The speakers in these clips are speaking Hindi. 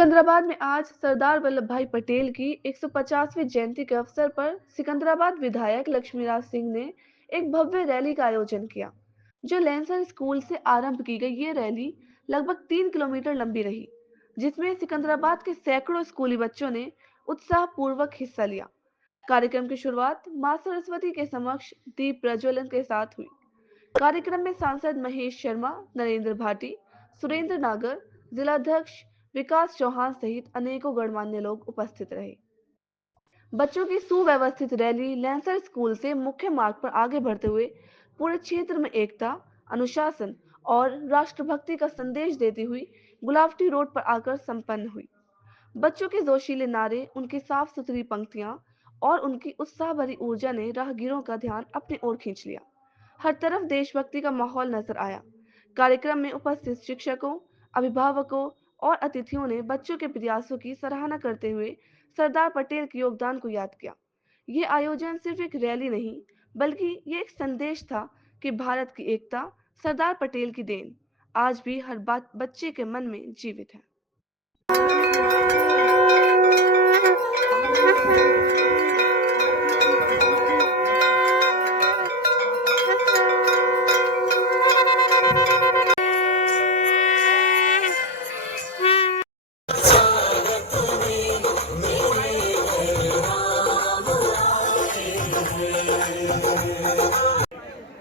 सिकंदराबाद में आज सरदार वल्लभ भाई पटेल की 150वीं जयंती के अवसर पर सिकंदराबाद विधायक लक्ष्मीराज सिंह ने एक भव्य रैली का आयोजन किया। जो लैंसर स्कूल से आरंभ की गई ये रैली लगभग 3 किलोमीटर लंबी रही, जिसमें सिकंदराबाद के सैकड़ों स्कूली बच्चों ने उत्साहपूर्वक हिस्सा लिया। कार्यक्रम की शुरुआत मां सरस्वती के समक्ष दीप प्रज्वलन के साथ हुई। कार्यक्रम में सांसद महेश शर्मा, नरेंद्र भाटी, सुरेंद्र नागर, जिलाध्यक्ष विकास चौहान सहित अनेकों गणमान्य लोग उपस्थित रहे। बच्चों की सुव्यवस्थित रैली लैंसर स्कूल से मुख्य मार्ग पर आगे बढ़ते हुए पूरे क्षेत्र में एकता, अनुशासन और राष्ट्रभक्ति का संदेश देती हुई गुलावटी रोड पर आकर संपन्न हुई। बच्चों के जोशीले नारे, उनकी साफ सुथरी पंक्तियां और उनकी उत्साह भरी ऊर्जा ने राहगीरों का ध्यान अपनी ओर खींच लिया। हर तरफ देशभक्ति का माहौल नजर आया। कार्यक्रम में उपस्थित शिक्षकों, अभिभावकों और अतिथियों ने बच्चों के प्रयासों की सराहना करते हुए सरदार पटेल के योगदान को याद किया। ये आयोजन सिर्फ एक रैली नहीं, बल्कि ये एक संदेश था कि भारत की एकता सरदार पटेल की देन आज भी हर बात बच्चे के मन में जीवित है।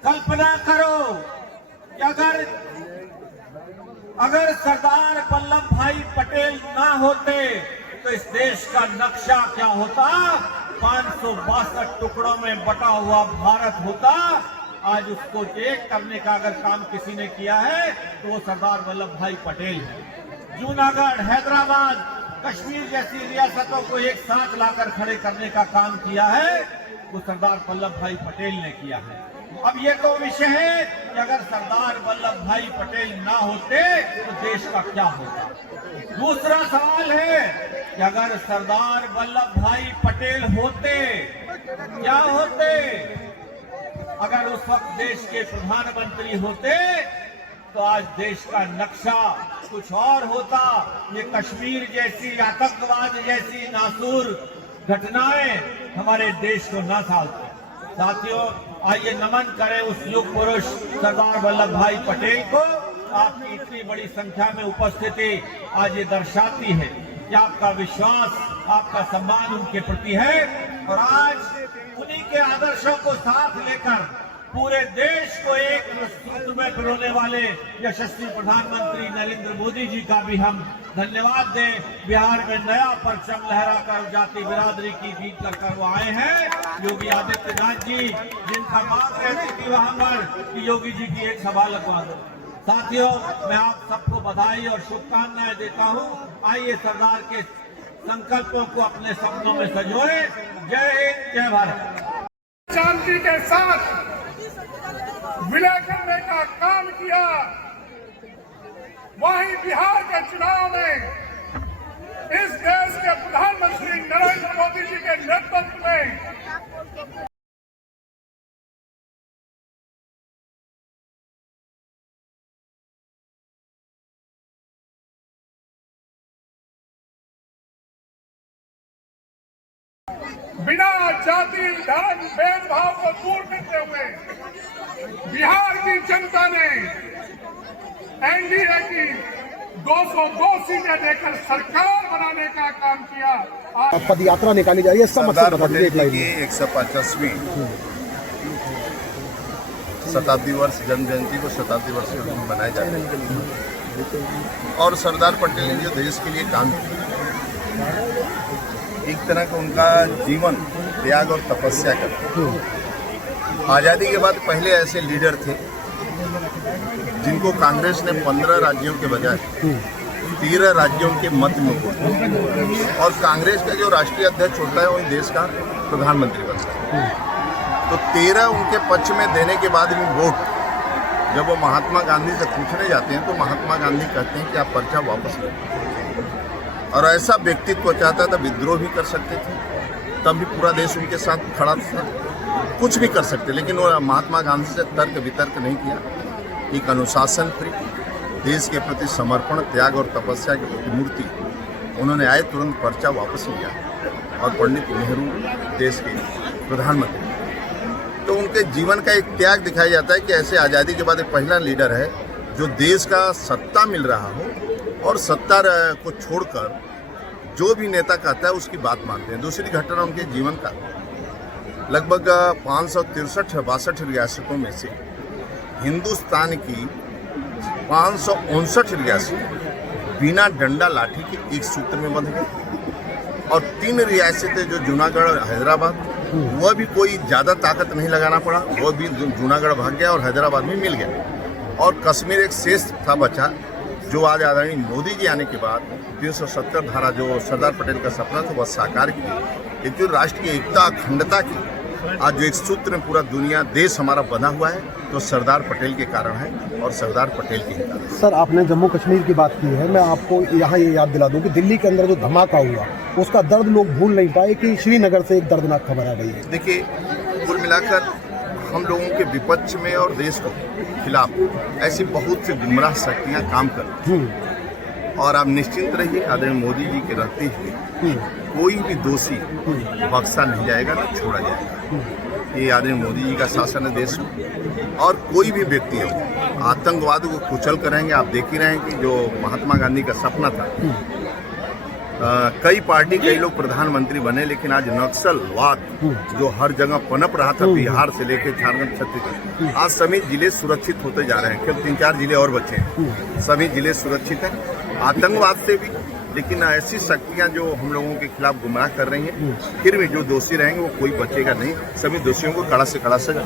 कल्पना करो कि अगर सरदार वल्लभ भाई पटेल ना होते तो इस देश का नक्शा क्या होता। 562 टुकड़ों में बटा हुआ भारत होता। आज उसको एक करने का अगर काम किसी ने किया है तो वो सरदार वल्लभ भाई पटेल है। जूनागढ़, हैदराबाद, कश्मीर जैसी रियासतों को एक साथ लाकर खड़े करने का काम किया है वो सरदार वल्लभ भाई पटेल ने किया है। अब ये तो विषय है कि अगर सरदार वल्लभ भाई पटेल ना होते तो देश का क्या होता। दूसरा सवाल है कि अगर सरदार वल्लभ भाई पटेल होते क्या होते। अगर उस वक्त देश के प्रधानमंत्री होते तो आज देश का नक्शा कुछ और होता। ये कश्मीर जैसी, आतंकवाद जैसी नासूर घटनाएं हमारे देश को न सालती। साथियों, आइए नमन करें उस युग पुरुष सरदार वल्लभ भाई पटेल को। आपकी इतनी बड़ी संख्या में उपस्थिति आज ये दर्शाती है कि आपका विश्वास, आपका सम्मान उनके प्रति है। और आज उन्हीं के आदर्शों को साथ लेकर पूरे देश को एक सूत्र में पिरोने वाले यशस्वी प्रधानमंत्री नरेंद्र मोदी जी का भी हम धन्यवाद दें। बिहार में नया परचम लहराकर जाति बिरादरी की जीत कर वो आए हैं योगी आदित्यनाथ जी, जिनका मांग रहती थी वहां पर कि योगी जी की एक सभा लगवा दो। साथियों, मैं आप सबको बधाई और शुभकामनाएं देता हूं। आइए सरदार के संकल्पों को अपने सपनों में संजोए। जय हिंद, जय भारत। शांति के साथ विलय करने का काम किया। वहीं बिहार के चुनाव में इस देश के प्रधानमंत्री नरेंद्र मोदी जी के नेतृत्व में बिना जाति धर्म भेदभाव को दूर करते हुए बिहार की जनता ने एनडीए की 202 सीटें देकर सरकार बनाने का काम किया। पद यात्रा निकाली जा रही है। सरदार पटेल की 150वीं शताब्दी वर्ष जन्म जयंती को शताब्दी वर्ष के रूप में मनाए जा रहे हैं। और सरदार पटेल ने जो देश के लिए काम किया, एक तरह का उनका जीवन त्याग और तपस्या का। आज़ादी के बाद पहले ऐसे लीडर थे जिनको कांग्रेस ने 15 राज्यों के बजाय 13 राज्यों के मत में वोट, और कांग्रेस का जो राष्ट्रीय अध्यक्ष होता है वही देश का प्रधानमंत्री बनता है। तो 13 उनके पक्ष में देने के बाद भी वोट जब वो महात्मा गांधी से पूछने जाते हैं तो महात्मा गांधी कहते हैं कि आप पर्चा वापस लें। और ऐसा व्यक्तित्व चाहता था, विद्रोह भी कर सकते थे, तब भी पूरा देश उनके साथ खड़ा था, कुछ भी कर सकते, लेकिन वो महात्मा गांधी से तर्क वितर्क नहीं किया। एक अनुशासन प्रिय, देश के प्रति समर्पण, त्याग और तपस्या की प्रतिमूर्ति उन्होंने आए तुरंत पर्चा वापस लिया और पंडित नेहरू देश के प्रधानमंत्री। तो उनके जीवन का एक त्याग दिखाया जाता है कि ऐसे आज़ादी के बाद एक पहला लीडर है जो देश का सत्ता मिल रहा हो और सत्ता को छोड़कर जो भी नेता कहता है उसकी बात मानते हैं। दूसरी घटना उनके जीवन का, लगभग 563-62 रियासतों में से हिंदुस्तान की 559 रियासत बिना डंडा लाठी के एक सूत्र में बंध गए और 3 रियासतें जो जूनागढ़ हैदराबाद, वह भी कोई ज़्यादा ताकत नहीं लगाना पड़ा, वह भी जूनागढ़ भाग गया और हैदराबाद में मिल गया। और कश्मीर एक शेष था बचा, जो आज आदरणीय मोदी जी आने के बाद 370 धारा जो सरदार पटेल का सपना था वह साकार की। एक जो राष्ट्र की एकता अखंडता की आज जो एक सूत्र में पूरा दुनिया देश हमारा बना हुआ है तो सरदार पटेल के कारण है और सरदार पटेल के कारण। सर, आपने जम्मू कश्मीर की बात की है, मैं आपको यहाँ ये याद दिला दूं कि दिल्ली के अंदर जो धमाका हुआ उसका दर्द लोग भूल नहीं पाए कि श्रीनगर से एक दर्दनाक खबर आ गई है। देखिए, कुल मिलाकर हम लोगों के विपक्ष में और देश को खिलाफ ऐसी बहुत सी गुमराह शक्तियाँ काम कर, और आप निश्चिंत रहिए आदरणीय मोदी जी के रहते हुए कोई भी दोषी बख्शा नहीं जाएगा, न छोड़ा जाएगा। ये आदरणीय मोदी जी का शासन है देश में, और कोई भी व्यक्ति हो आतंकवाद को कुचल करेंगे। आप देख ही रहे हैं कि जो महात्मा गांधी का सपना था, कई पार्टी कई लोग प्रधानमंत्री बने, लेकिन आज नक्सलवाद जो हर जगह पनप रहा था, बिहार से लेकर झारखंड, छत्तीसगढ़, आज सभी जिले सुरक्षित होते जा रहे हैं। केवल 3-4 जिले और बचे हैं, सभी जिले सुरक्षित हैं आतंकवाद से भी। लेकिन ऐसी शक्तियां जो हम लोगों के खिलाफ गुमराह कर रही हैं, फिर भी जो दोषी रहेंगे वो कोई बचेगा नहीं, सभी दोषियों को कड़ा से कड़ा सजा।